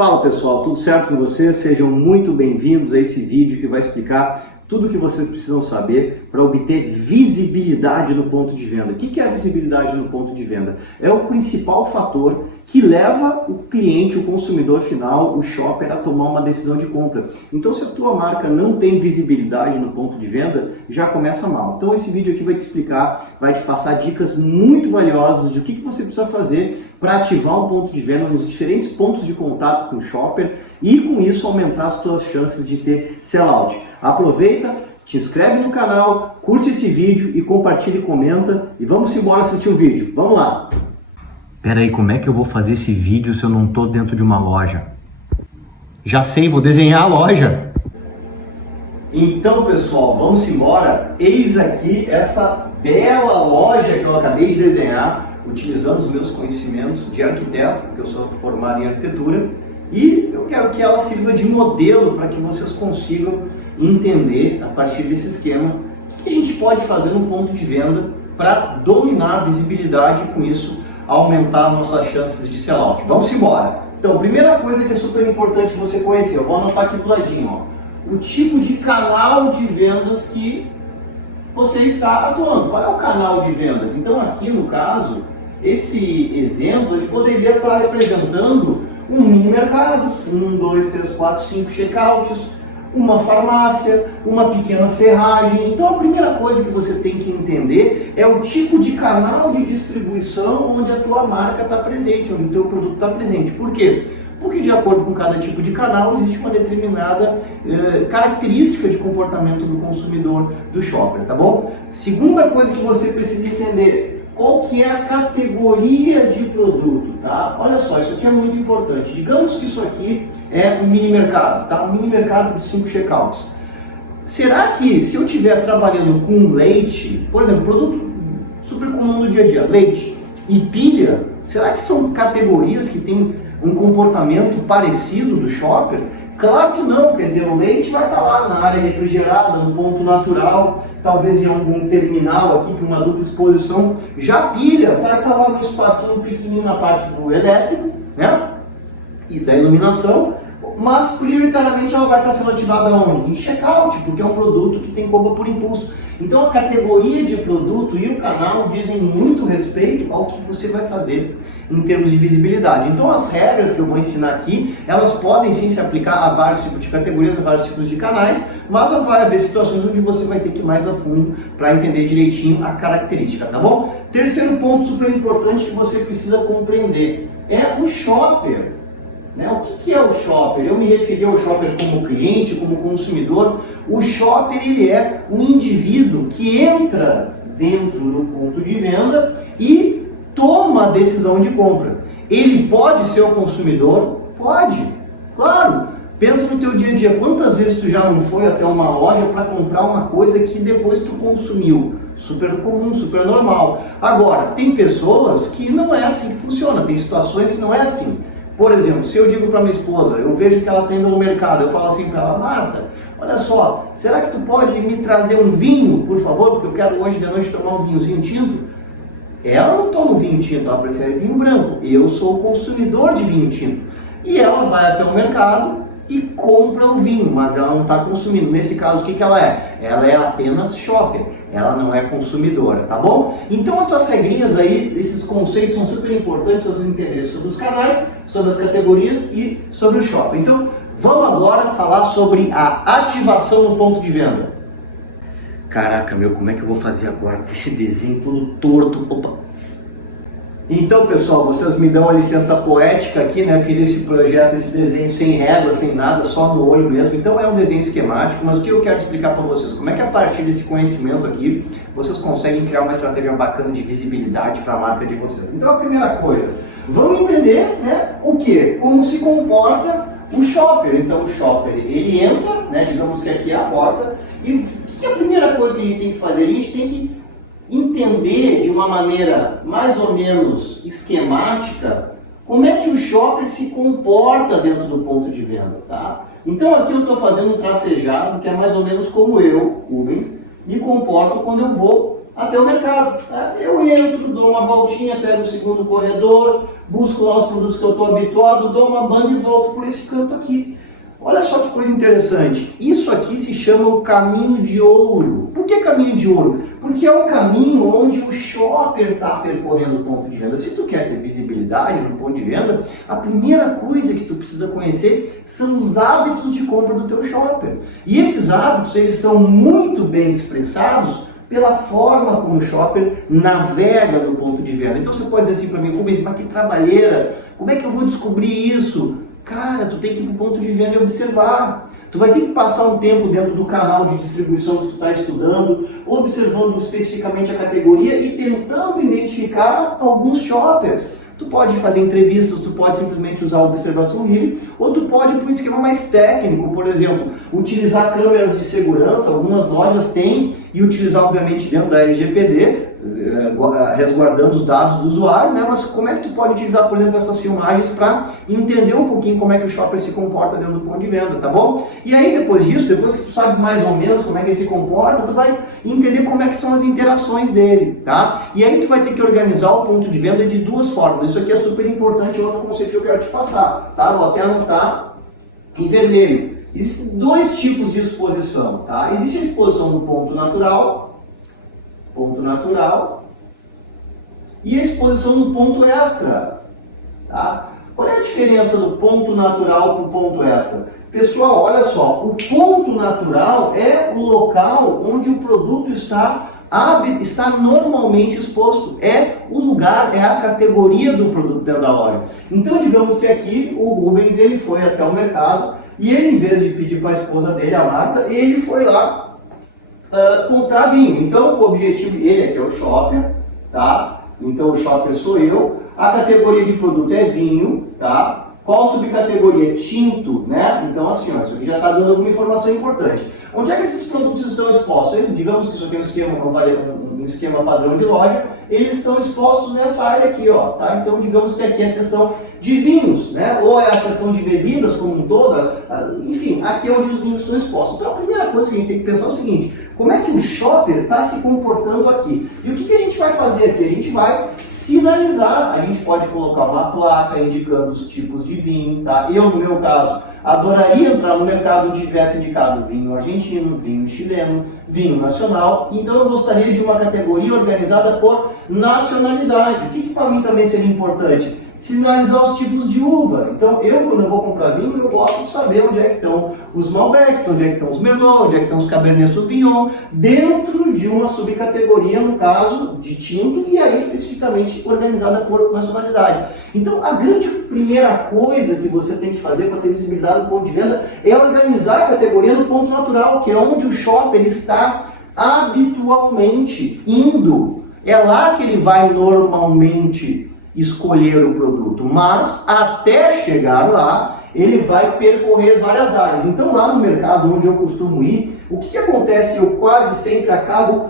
Fala pessoal, tudo certo com vocês? Sejam muito bem-vindos a esse vídeo que vai explicar tudo o que vocês precisam saber para obter visibilidade no ponto de venda. O que é a visibilidade no ponto de venda? É o principal fator que leva o cliente, o consumidor final, o shopper a tomar uma decisão de compra. Então, se a tua marca não tem visibilidade no ponto de venda, já começa mal. Então, esse vídeo aqui vai te explicar, vai te passar dicas muito valiosas de o que você precisa fazer para ativar um ponto de venda nos diferentes pontos de contato com o shopper e, com isso, aumentar as tuas chances de ter sellout. Aproveita, te inscreve no canal, curte esse vídeo e compartilha e comenta e vamos embora assistir o vídeo. Vamos lá! Pera aí, como é que eu vou fazer esse vídeo se eu não estou dentro de uma loja? Já sei, vou desenhar a loja. Então, pessoal, vamos embora. Eis aqui essa bela loja que eu acabei de desenhar, utilizando os meus conhecimentos de arquiteto, porque eu sou formado em arquitetura, e eu quero que ela sirva de modelo para que vocês consigam entender, a partir desse esquema, o que a gente pode fazer no ponto de venda para dominar a visibilidade e, com isso, aumentar nossas chances de sellout. Vamos embora! Então, primeira coisa que é super importante você conhecer, eu vou anotar aqui do ladinho, ó, o tipo de canal de vendas que você está atuando. Qual é o canal de vendas? Então, aqui no caso, esse exemplo ele poderia estar representando um mini mercado, 1, 2, 3, 4, 5 checkouts, uma farmácia, uma pequena ferragem. Então a primeira coisa que você tem que entender é o tipo de canal de distribuição onde a tua marca está presente, onde o teu produto está presente. Por quê? Porque de acordo com cada tipo de canal existe uma determinada característica de comportamento do consumidor, do shopper, tá bom? Segunda coisa que você precisa entender, qual que é a categoria de produto, tá? Olha só, isso aqui é muito importante. Digamos que isso aqui é um mini mercado, tá? Um mini mercado de 5 checkouts. Será que se eu estiver trabalhando com leite, por exemplo, produto super comum no dia a dia, leite e pilha, será que são categorias que têm um comportamento parecido do shopper? Claro que não, quer dizer, o leite vai estar lá na área refrigerada, no ponto natural, talvez em algum terminal aqui para uma dupla exposição. Já a pilha vai estar lá no espacinho pequenininho na parte do elétrico, né? E da iluminação, mas prioritariamente ela vai estar sendo ativada onde? Em checkout, porque é um produto que tem compra por impulso. Então a categoria de produto e o canal dizem muito respeito ao que você vai fazer em termos de visibilidade. Então as regras que eu vou ensinar aqui, elas podem sim se aplicar a vários tipos de categorias, a vários tipos de canais, mas vai haver situações onde você vai ter que ir mais a fundo para entender direitinho a característica, tá bom? Terceiro ponto super importante que você precisa compreender é o shopper. O que é o shopper? Eu me referi ao shopper como cliente, como consumidor. O shopper ele é um indivíduo que entra dentro do ponto de venda e toma a decisão de compra. Ele pode ser o consumidor? Pode, claro. Pensa no teu dia a dia, quantas vezes tu já não foi até uma loja para comprar uma coisa que depois tu consumiu? Super comum, super normal. Agora, tem pessoas que não é assim que funciona, tem situações que não é assim. Por exemplo, se eu digo para minha esposa, eu vejo que ela está indo no mercado, eu falo assim para ela, Marta, olha só, será que tu pode me trazer um vinho, por favor, porque eu quero hoje de noite tomar um vinhozinho tinto? Ela não toma um vinho tinto, ela prefere vinho branco. Eu sou o consumidor de vinho tinto. E ela vai até o mercado e compra o vinho, mas ela não está consumindo. Nesse caso, o que ela é? Ela é apenas shopper, ela não é consumidora, tá bom? Então essas regrinhas aí, esses conceitos são super importantes para vocês entenderem sobre os canais, sobre as categorias e sobre o shopper. Então, vamos agora falar sobre a ativação no ponto de venda. Caraca, meu, como é que eu vou fazer agora com esse desenho todo torto? Opa. Então, pessoal, vocês me dão a licença poética aqui, né? Fiz esse projeto, esse desenho sem régua, sem nada, só no olho mesmo. Então é um desenho esquemático, mas o que eu quero explicar para vocês? Como é que a partir desse conhecimento aqui, vocês conseguem criar uma estratégia bacana de visibilidade para a marca de vocês. Então a primeira coisa, vamos entender, né, o que? Como se comporta o shopper. Então o shopper, ele entra, né, digamos que aqui é a porta, e o que é a primeira coisa que a gente tem que fazer? A gente tem que entender de uma maneira mais ou menos esquemática como é que o shopper se comporta dentro do ponto de venda, tá? Então aqui eu estou fazendo um tracejado que é mais ou menos como eu, Rubens, me comporto quando eu vou até o mercado. Eu entro, dou uma voltinha, pego o segundo corredor, busco lá os produtos que eu estou habituado, dou uma banda e volto por esse canto aqui. Olha só que coisa interessante, isso aqui se chama o caminho de ouro. Por que caminho de ouro? Porque é o caminho onde o shopper está percorrendo o ponto de venda. Se tu quer ter visibilidade no ponto de venda, a primeira coisa que tu precisa conhecer são os hábitos de compra do teu shopper. E esses hábitos, eles são muito bem expressados pela forma como o shopper navega no ponto de venda. Então você pode dizer assim para mim, Rubens, mas que trabalheira, como é que eu vou descobrir isso? Cara, tu tem que ir para o ponto de venda e observar. Tu vai ter que passar um tempo dentro do canal de distribuição que tu está estudando, observando especificamente a categoria e tentando identificar alguns shoppers. Tu pode fazer entrevistas, tu pode simplesmente usar a observação livre, ou tu pode ir para um esquema mais técnico, por exemplo, utilizar câmeras de segurança, algumas lojas têm, e utilizar obviamente dentro da LGPD, resguardando os dados do usuário, né? Mas como é que tu pode utilizar, por exemplo, essas filmagens para entender um pouquinho como é que o shopper se comporta dentro do ponto de venda, tá bom? E aí depois disso, depois que tu sabe mais ou menos como é que ele se comporta, tu vai entender como é que são as interações dele, tá? E aí tu vai ter que organizar o ponto de venda de duas formas. Isso aqui é super importante, outro conceito que eu quero te passar, tá? Vou até anotar em vermelho. Existem dois tipos de exposição, tá? Existe a exposição do ponto natural, e a exposição do ponto extra, tá? Qual é a diferença do ponto natural para o ponto extra? Pessoal, olha só, o ponto natural é o local onde o produto está normalmente exposto, é o lugar, é a categoria do produto dentro da loja. Então, digamos que aqui o Rubens ele foi até o mercado e ele, em vez de pedir para a esposa dele, a Marta, ele foi lá comprar vinho. Então o objetivo dele aqui é o shopper, tá? Então o shopper sou eu, a categoria de produto é vinho, tá? Qual subcategoria? Tinto, né? Então assim, ó, isso aqui já está dando alguma informação importante. Onde é que esses produtos estão expostos? Digamos que isso aqui é um esquema padrão de loja, eles estão expostos nessa área aqui, ó, tá? Então digamos que aqui é a seção de vinhos, né? Ou é a seção de bebidas como um todo, enfim, aqui é onde os vinhos estão expostos. Então a primeira coisa que a gente tem que pensar é o seguinte, como é que o shopper está se comportando aqui? E o que a gente vai fazer aqui? A gente vai sinalizar, a gente pode colocar uma placa indicando os tipos de vinho, tá? Eu, no meu caso, adoraria entrar no mercado onde tivesse indicado vinho argentino, vinho chileno, vinho nacional, então eu gostaria de uma categoria organizada por nacionalidade. O que para mim também seria importante? Sinalizar os tipos de uva. Então, quando eu vou comprar vinho, eu gosto de saber onde é que estão os Malbecs, onde é que estão os Merlot, onde é que estão os Cabernet Sauvignon, dentro de uma subcategoria, no caso, de tinto, e aí especificamente organizada por nacionalidade. Então, a grande primeira coisa que você tem que fazer para ter visibilidade do ponto de venda é organizar a categoria no ponto natural, que é onde o shopper está habitualmente indo. É lá que ele vai normalmente escolher o produto, mas até chegar lá, ele vai percorrer várias áreas. Então lá no mercado onde eu costumo ir, o que acontece? Eu quase sempre acabo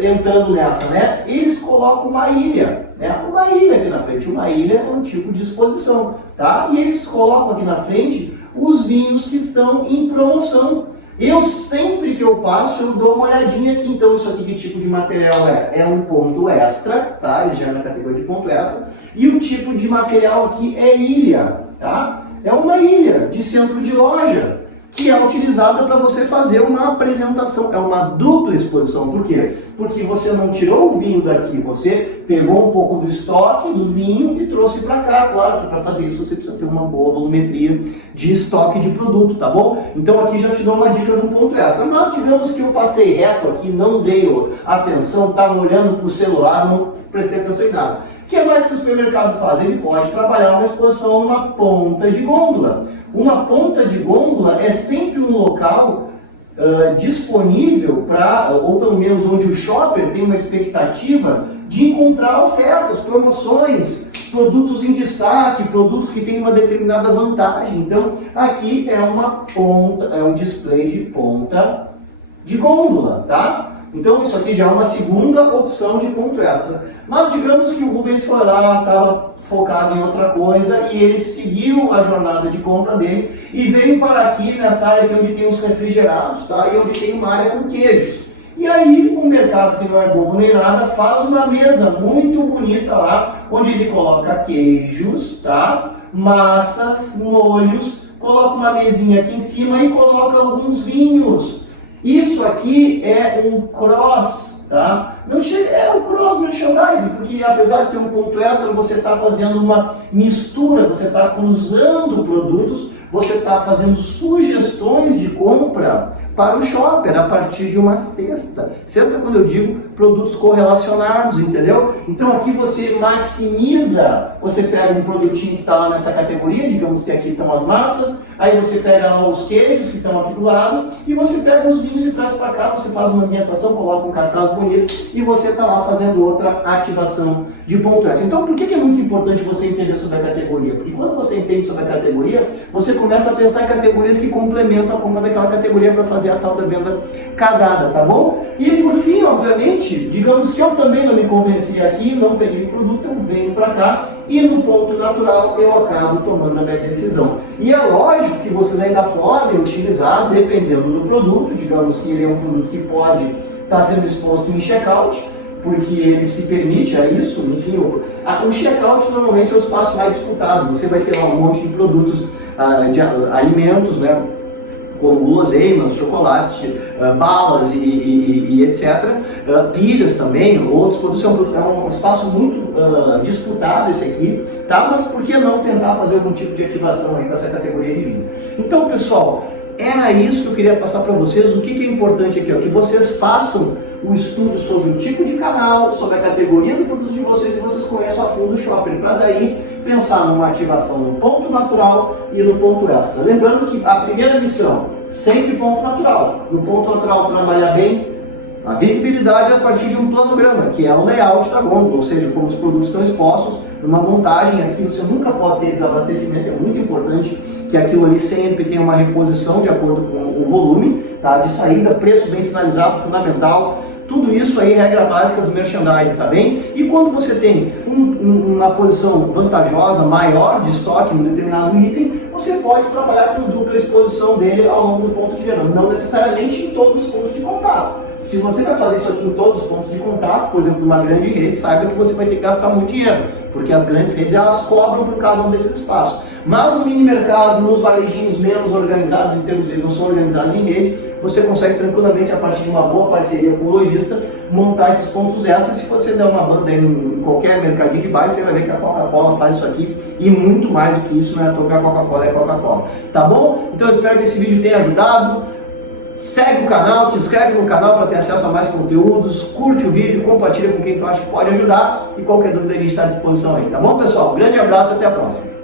entrando nessa, né? Eles colocam uma ilha, né? Uma ilha aqui na frente, uma ilha é um tipo de exposição, tá? E eles colocam aqui na frente os vinhos que estão em promoção. Eu sempre que eu passo, eu dou uma olhadinha aqui. Então isso aqui, que tipo de material é? É um ponto extra, tá? Ele já é na categoria de ponto extra. E o tipo de material aqui é ilha, tá? É uma ilha de centro de loja, que é utilizada para você fazer uma apresentação, é uma dupla exposição. Por quê? Porque você não tirou o vinho daqui, você pegou um pouco do estoque do vinho e trouxe para cá. Claro que para fazer isso você precisa ter uma boa volumetria de estoque de produto, tá bom? Então aqui já te dou uma dica do ponto extra. Mas digamos que eu passei reto aqui, não dei atenção, estava olhando para o celular, não prestei atenção em nada. O que é mais que o supermercado faz? Ele pode trabalhar uma exposição numa ponta de gôndola. Uma ponta de gôndola é sempre um local disponível para, ou pelo menos onde o shopper tem uma expectativa de encontrar ofertas, promoções, produtos em destaque, produtos que têm uma determinada vantagem. Então, aqui é uma ponta, é um display de ponta de gôndola, tá? Então isso aqui já é uma segunda opção de ponto extra. Mas digamos que o Rubens foi lá, estava focado em outra coisa e ele seguiu a jornada de compra dele e veio para aqui nessa área aqui onde tem os refrigerados, tá? E onde tem uma área com queijos. E aí o mercado, que não é bobo nem nada, faz uma mesa muito bonita lá, onde ele coloca queijos, tá? Massas, molhos, coloca uma mesinha aqui em cima e coloca alguns vinhos. Isso aqui é um cross, tá? Não é um cross merchandising, porque apesar de ser um ponto extra, você está fazendo uma mistura, você está cruzando produtos, você está fazendo sugestões de compra para o shopper a partir de uma cesta. Cesta, quando eu digo produtos correlacionados, entendeu? Então aqui você maximiza, você pega um produtinho que está lá nessa categoria, digamos que aqui estão as massas, aí você pega lá os queijos que estão aqui do lado, e você pega os vinhos e traz para cá, você faz uma ambientação, coloca um cartaz bonito, e você está lá fazendo outra ativação de ponto S. Então por que é muito importante você entender sobre a categoria? Porque quando você entende sobre a categoria, você começa a pensar em categorias que complementam a compra daquela categoria para fazer a tal da venda casada, tá bom? E por fim, obviamente, digamos que eu também não me convenci aqui, não peguei o produto, eu venho para cá e no ponto natural eu acabo tomando a minha decisão. E é lógico que vocês ainda podem utilizar, dependendo do produto, digamos que ele é um produto que pode estar sendo exposto em checkout, porque ele se permite a isso, enfim, o checkout normalmente é o espaço mais disputado, você vai ter lá um monte de produtos, de alimentos, né, como guloseimas, chocolates, balas e etc. Pilhas também, outros produtos, é um espaço muito disputado esse aqui, tá? Mas por que não tentar fazer algum tipo de ativação aí com essa categoria de vinho? Então, pessoal, era isso que eu queria passar para vocês. O que é importante aqui? Que vocês façam um estudo sobre o tipo de canal, sobre a categoria do produto de vocês, e vocês conheçam a fundo o shopper, para daí pensar numa ativação no ponto natural e no ponto extra. Lembrando que a primeira missão, sempre ponto natural. No ponto natural, trabalhar bem a visibilidade a partir de um planograma, que é o layout da gôndola, ou seja, como os produtos estão expostos, numa montagem aqui você nunca pode ter desabastecimento, é muito importante que aquilo ali sempre tenha uma reposição de acordo com o volume, tá? De saída, preço bem sinalizado, fundamental. Tudo isso aí, regra básica do merchandising, tá bem? E quando você tem uma posição vantajosa, maior de estoque em um determinado item, você pode trabalhar com dupla exposição dele ao longo do ponto de venda, não necessariamente em todos os pontos de contato. Se você vai fazer isso aqui em todos os pontos de contato, por exemplo, uma grande rede, saiba que você vai ter que gastar muito dinheiro, porque as grandes redes elas cobram por cada um desses espaços. Mas no mini mercado, nos varejinhos menos organizados, em termos de eles não são organizados em rede, você consegue tranquilamente, a partir de uma boa parceria com o lojista, montar esses pontos extras. Se você der uma banda aí em qualquer mercadinho de bairro, você vai ver que a Coca-Cola faz isso aqui e muito mais do que isso, não é à toa que a Coca-Cola é Coca-Cola. Tá bom? Então eu espero que esse vídeo tenha ajudado. Segue o canal, te inscreve no canal para ter acesso a mais conteúdos, curte o vídeo, compartilha com quem tu acha que pode ajudar e qualquer dúvida a gente está à disposição aí, tá bom, pessoal? Um grande abraço e até a próxima.